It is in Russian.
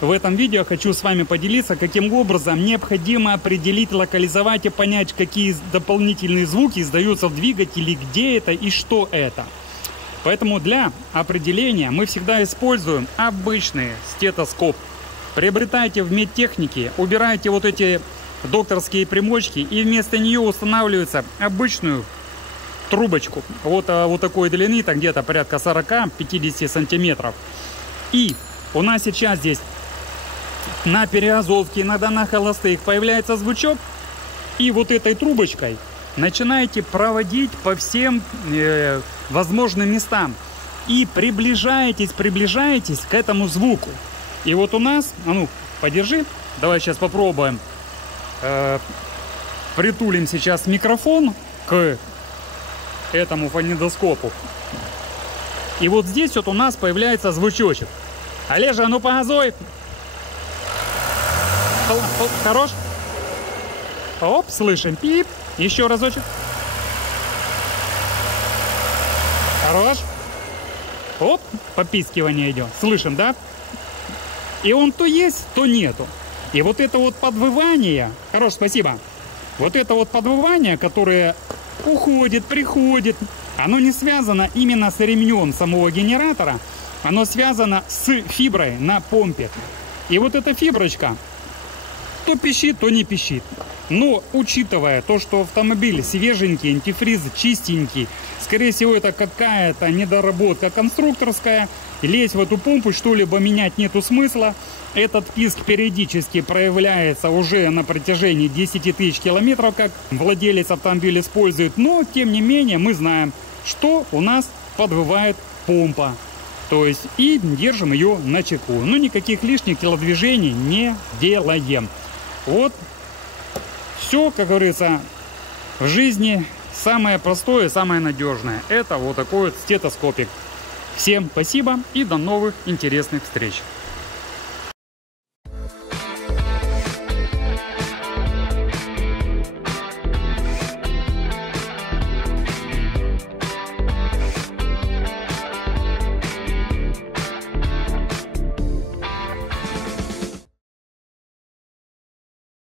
в этом видео хочу с вами поделиться, каким образом необходимо определить, локализовать и понять, какие дополнительные звуки издаются в двигателе, где это и что это. Поэтому для определения мы всегда используем обычный стетоскоп. Приобретайте в медтехнике, убирайте вот эти докторские примочки и вместо нее устанавливается обычную трубочку вот такой длины, там где-то порядка 40-50 сантиметров. И у нас сейчас здесь на переазовке, иногда на холостых появляется звучок, и вот этой трубочкой начинаете проводить по всем возможным местам и приближаетесь к этому звуку. И вот у нас, а ну, подержи, давай сейчас попробуем, притулим сейчас микрофон к этому фонендоскопу. И вот здесь вот у нас появляется звучочек. Олежа, ну погазуй. Хорош. Оп, слышим. Пип. Еще разочек. Хорош. Оп, попискивание идет. Слышим, да? И он то есть, то нету. И вот это вот подвывание, хорош, спасибо. Вот это вот подвывание, которое уходит, приходит, оно не связано именно с ремнем самого генератора, оно связано с фиброй на помпе. И вот эта фиброчка то пищит, то не пищит. Но учитывая то, что автомобиль свеженький, антифриз чистенький, скорее всего это какая-то недоработка конструкторская, лезть в эту помпу что-либо менять нету смысла. Этот писк периодически проявляется уже на протяжении 10 тысяч километров, как владелец автомобиля использует. Но, тем не менее, мы знаем, что у нас подвывает помпа. То есть, и держим ее на чеку. Но никаких лишних телодвижений не делаем. Вот, все, как говорится, в жизни самое простое, самое надежное. Это вот такой вот стетоскопик. Всем спасибо и до новых интересных встреч.